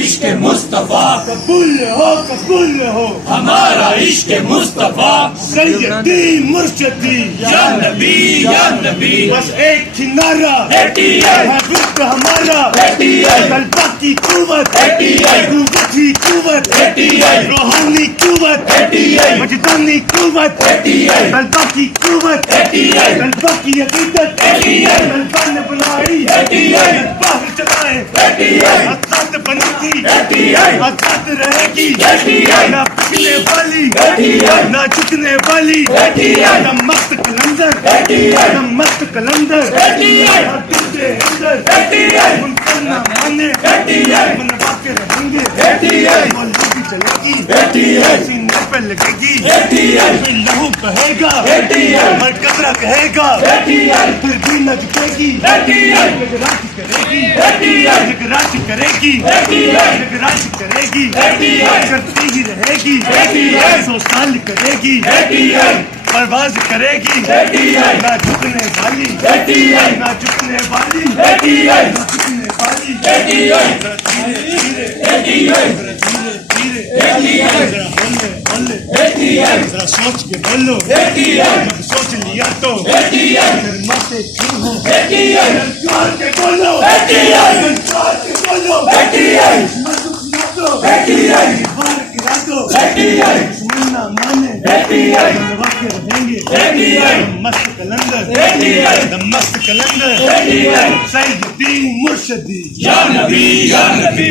عشق مصطفیٰ قبول ہو ہمارا عشق مصطفیٰ سیدی مرشدی یا نبی یا نبی بس ایک ہی نعرہ ATI ہے وقت ہمارا ATI طلبہ کی قوت ATI قوت ہی قوت ATI روحانی قوت ATI وجدانی قوت ATI طلبہ کی قوت ATI طلبہ کی عقیدت ATI طلبہ نے بلائی ATI باہر چلائے ATI آزاد بنے گی ATI آزاد رہے گی ATI نہ پکنے والی ATI نہ جھکنے والی ATI نہ مست کلندر ATI نہ مست کلندر ATI ATI منکر نہ مانے ATI منوا کے رہیں گے ATI مولوی چلے گی ATI سینے پہ لگے گی ATI کوئی لہو کہے گا ATI مرکزرا کہے گا ATI پھر بھی نہ جھکے گی ATI جگراج کرے گی ATI جگراج کرے گی ATI جگراج کرے گی ATI کرتی ہی رہے گی ATI 100 سال کرے گی ATI پرواز کرے گی ATI نہ جھکنے والی ATI نہ جھکنے والی ATI نہ جھکنے والی ATI دھیرے ATI دھیرے ATI ذرا بولے ATI ذرا سوچ کے بولو ATI جب سوچ لیا تو ATI پھر ماتے کیوں ہو ATI جوار کے بولو ATI جوار کے بولو ATI مدد نہ دو ATI بار گرا دو ATI دشمن نہ مانے ATI منوا کے رہیں گے ATI مست کلندر ATI مست کلندر ATI سیدی مرشدی یا نبی یا نبی